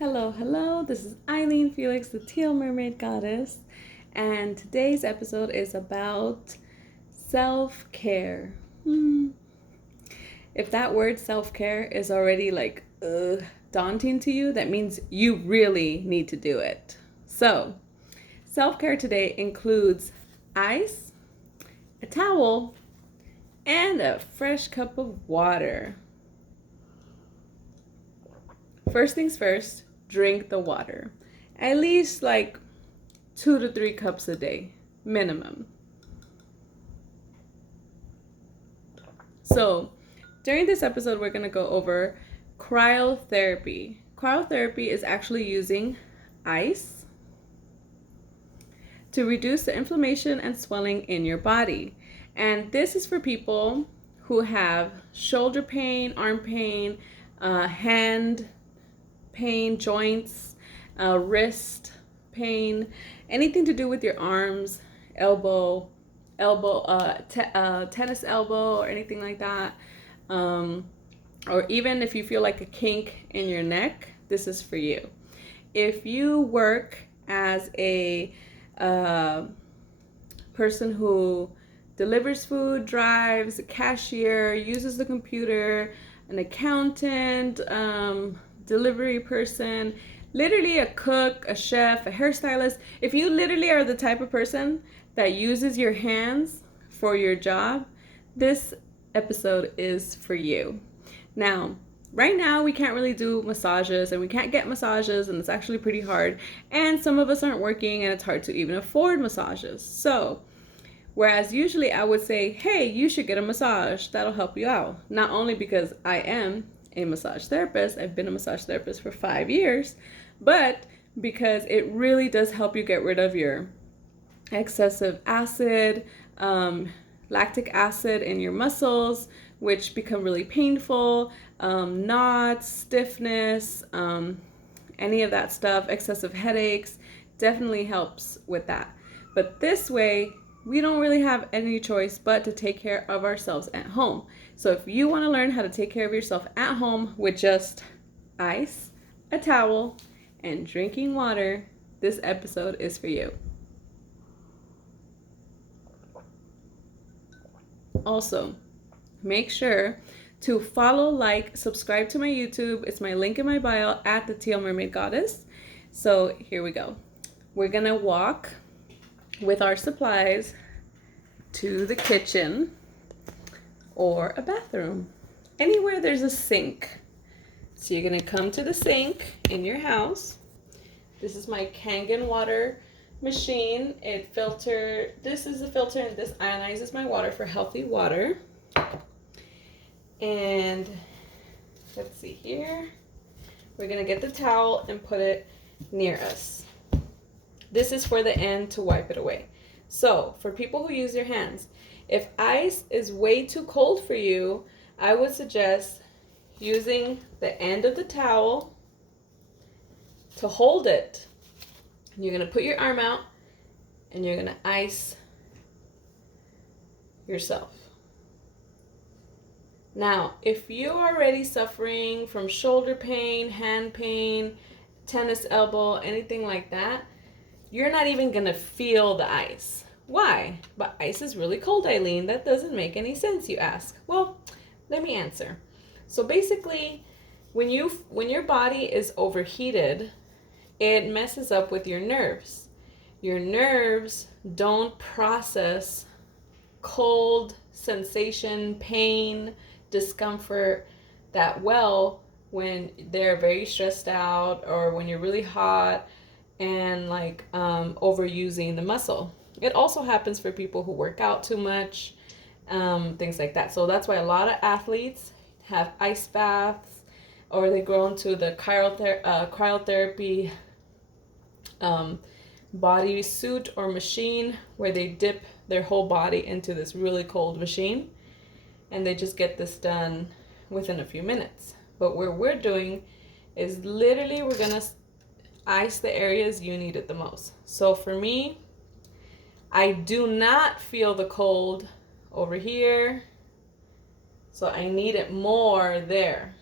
Hello, hello. This is Eileen Felix, the Teal Mermaid Goddess, and today's episode is about self care. If that word self care is already daunting to you, that means you really need to do it. So, self care today includes ice, a towel, and a fresh cup of water. First things first, drink the water. At least 2 to 3 cups a day, minimum. So, during this episode, we're going to go over cryotherapy. Cryotherapy is actually using ice to reduce the inflammation and swelling in your body. And this is for people who have shoulder pain, arm pain, hand pain, joints, wrist pain, anything to do with your arms, tennis elbow, or anything like that. Or even if you feel like a kink in your neck, this is for you. If you work as a person who delivers food, drives, a cashier, uses the computer, an accountant, delivery person, literally a cook, a chef, a hairstylist. If you literally are the type of person that uses your hands for your job, this episode is for you. Now, right now we can't really do massages, and we can't get massages, and it's actually pretty hard. And some of us aren't working, and it's hard to even afford massages. So, whereas usually I would say, hey, you should get a massage. That'll help you out. Not only because I am a massage therapist, I've been a massage therapist for 5 years, but because it really does help you get rid of your excessive acid, lactic acid in your muscles, which become really painful, knots, stiffness, any of that stuff, excessive headaches, definitely helps with that. But this way, we don't really have any choice but to take care of ourselves at home. So if you want to learn how to take care of yourself at home with just ice, a towel, and drinking water, this episode is for you. Also, make sure to follow, subscribe to my YouTube. It's my link in my bio at the Teal Mermaid Goddess. So here we go. We're going to walk with our supplies to the kitchen or a bathroom, anywhere there's a sink. So you're going to come to the sink in your house. This is my Kangen water machine. This is a filter, and this ionizes my water for healthy water. And let's see here. We're going to get the towel and put it near us. This is for the end to wipe it away. So for people who use their hands, if ice is way too cold for you, I would suggest using the end of the towel to hold it. You're going to put your arm out and you're going to ice yourself. Now, if you're already suffering from shoulder pain, hand pain, tennis elbow, anything like that, you're not even going to feel the ice. Why? But ice is really cold, Eileen. That doesn't make any sense, you ask. Well, let me answer. So basically, when your body is overheated, it messes up with your nerves. Your nerves don't process cold sensation, pain, discomfort that well when they're very stressed out or when you're really hot and overusing the muscle. It also happens for people who work out too much, things like that. So that's why a lot of athletes have ice baths, or they go into the cryotherapy body suit or machine where they dip their whole body into this really cold machine, and they just get this done within a few minutes. But what we're doing is literally we're gonna ice the areas you need it the most. So for me, I do not feel the cold over here, so I need it more there.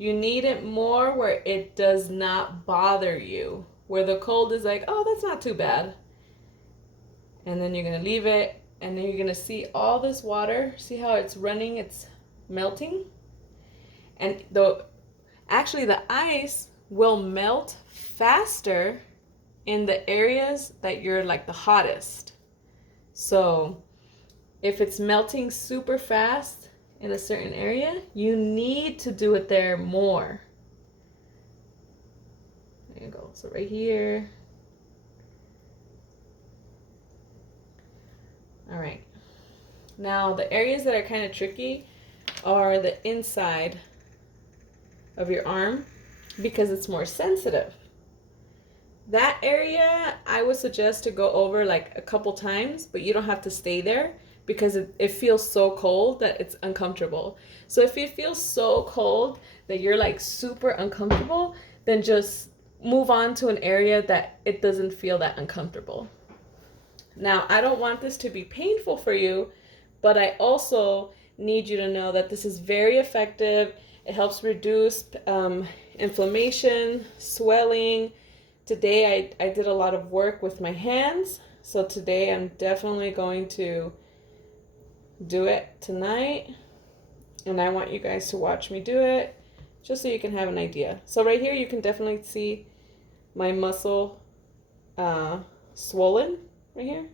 You need it more where it does not bother you, where the cold is like, oh, that's not too bad. And then you're going to leave it, and then you're going to see all this water. See how it's running, it's melting? And actually the ice will melt faster in the areas that you're like the hottest. So if it's melting super fast in a certain area, you need to do it there more. There you go. So right here. All right. Now the areas that are kind of tricky are the inside of your arm because it's more sensitive. That area I would suggest to go over like a couple times, but you don't have to stay there because it feels so cold that it's uncomfortable. So if it feels so cold that you're like super uncomfortable, then just move on to an area that it doesn't feel that uncomfortable. Now, I don't want this to be painful for you, but I also need you to know that this is very effective. It helps reduce inflammation, swelling. Today I did a lot of work with my hands, so today I'm definitely going to do it tonight, and I want you guys to watch me do it just so you can have an idea. So right here you can definitely see my muscle swollen right here.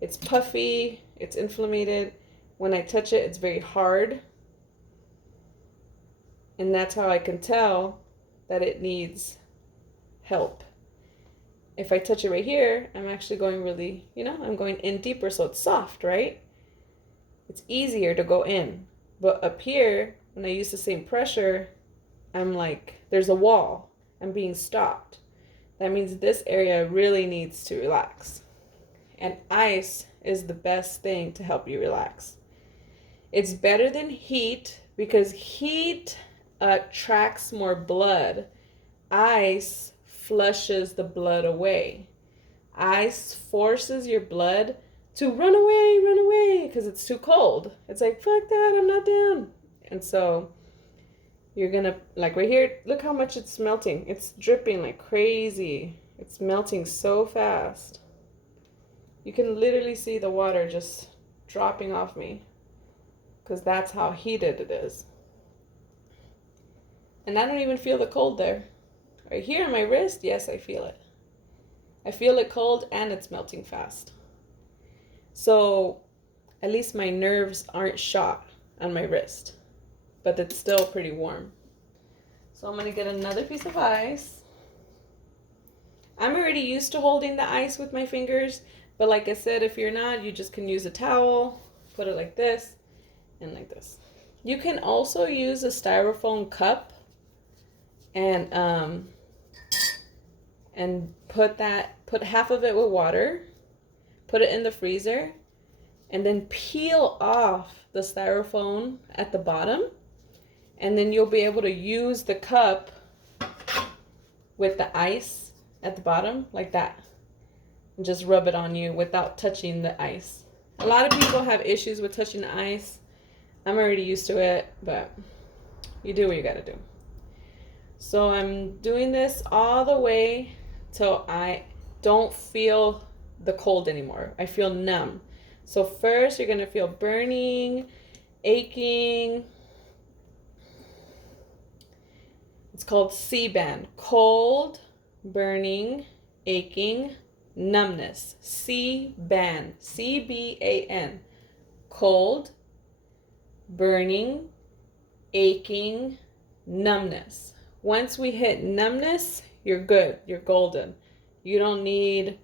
It's puffy, it's inflamed. When I touch it, it's very hard, and that's how I can tell that it needs help. If I touch it right here, I'm actually going really, I'm going in deeper, so it's soft, right? It's easier to go in. But up here, when I use the same pressure, I'm like, there's a wall. I'm being stopped. That means this area really needs to relax. And ice is the best thing to help you relax. It's better than heat because heat attracts more blood. Ice flushes the blood away. Ice forces your blood to run away, because it's too cold. It's like, fuck that, I'm not down. And so you're gonna, like right here, look how much it's melting. It's dripping like crazy. It's melting so fast. You can literally see the water just dropping off me because that's how heated it is. And I don't even feel the cold there. Right here on my wrist, yes, I feel it. I feel it cold and it's melting fast. So at least my nerves aren't shot on my wrist, but it's still pretty warm. So I'm going to get another piece of ice. I'm already used to holding the ice with my fingers, but like I said, if you're not, you just can use a towel, put it like this and like this. You can also use a styrofoam cup and put half of it with water, put it in the freezer, and then peel off the styrofoam at the bottom, and then you'll be able to use the cup with the ice at the bottom like that and just rub it on you without touching the ice. A lot of people have issues with touching the ice. I'm already used to it, but you do what you gotta do. So I'm doing this all the way till I don't feel the cold anymore. I feel numb. So first you're gonna feel burning, aching. It's called C-band. Cold, burning, aching, numbness. C-band. C-B-A-N. Cold, burning, aching, numbness. Once we hit numbness, you're good. You're golden. You don't need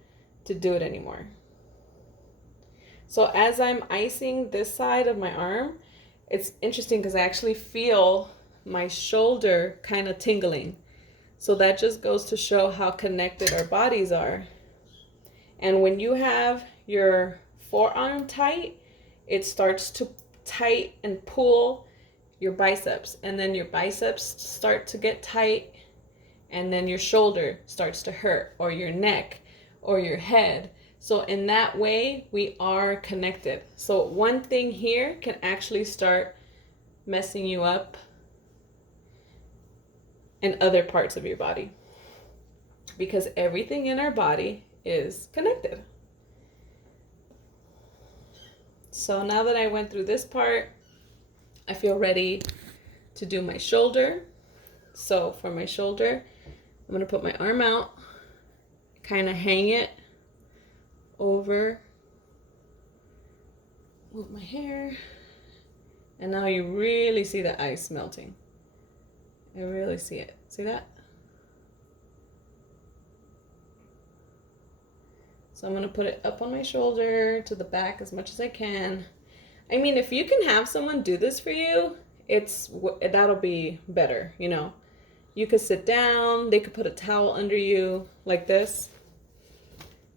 to do it anymore. So as I'm icing this side of my arm, it's interesting because I actually feel my shoulder kind of tingling. So that just goes to show how connected our bodies are. And when you have your forearm tight, it starts to tight and pull your biceps, and then your biceps start to get tight, and then your shoulder starts to hurt, or your neck, or your head. So in that way, we are connected. So one thing here can actually start messing you up and other parts of your body, because everything in our body is connected. So now that I went through this part, I feel ready to do my shoulder. So for my shoulder, I'm gonna put my arm out, kind of hang it over, move my hair, and now you really see the ice melting. I really see it. See that? So I'm gonna put it up on my shoulder to the back as much as I can. I mean, if you can have someone do this for you, that'll be better, you know. You could sit down, they could put a towel under you like this.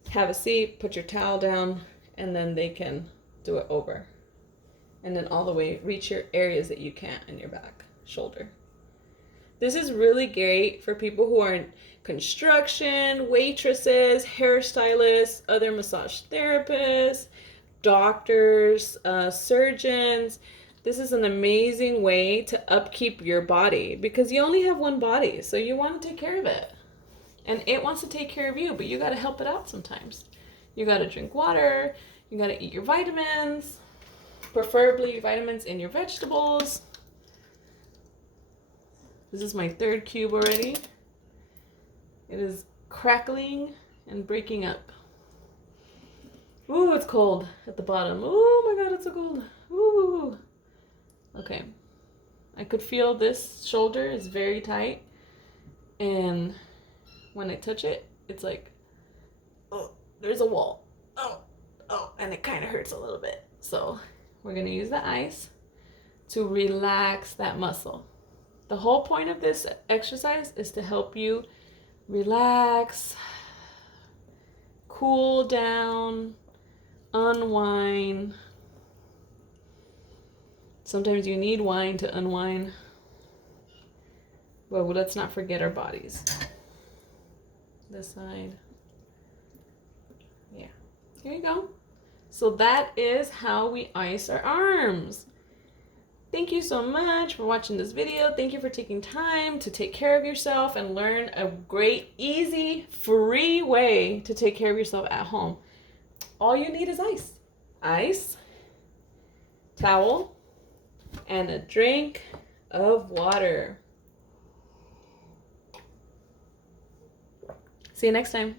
Have a seat, put your towel down, and then they can do it over. And then all the way reach your areas that you can't in your back, shoulder. This is really great for people who are in construction, waitresses, hairstylists, other massage therapists, doctors, surgeons. This is an amazing way to upkeep your body because you only have one body, so you want to take care of it. And it wants to take care of you, but you got to help it out sometimes. You got to drink water, you got to eat your vitamins, preferably vitamins in your vegetables. This is my third cube already. It is crackling and breaking up. Ooh, it's cold at the bottom. Oh my God, it's so cold. Ooh. Okay. I could feel this shoulder is very tight. And when I touch it, it's like, oh, there's a wall. Oh, and it kind of hurts a little bit. So we're going to use the ice to relax that muscle. The whole point of this exercise is to help you relax, cool down, unwind. Sometimes you need wine to unwind. But let's not forget our bodies. This side. Yeah. Here you go. So that is how we ice our arms. Thank you so much for watching this video. Thank you for taking time to take care of yourself and learn a great, easy, free way to take care of yourself at home. All you need is ice. Ice, towel, and a drink of water. See you next time.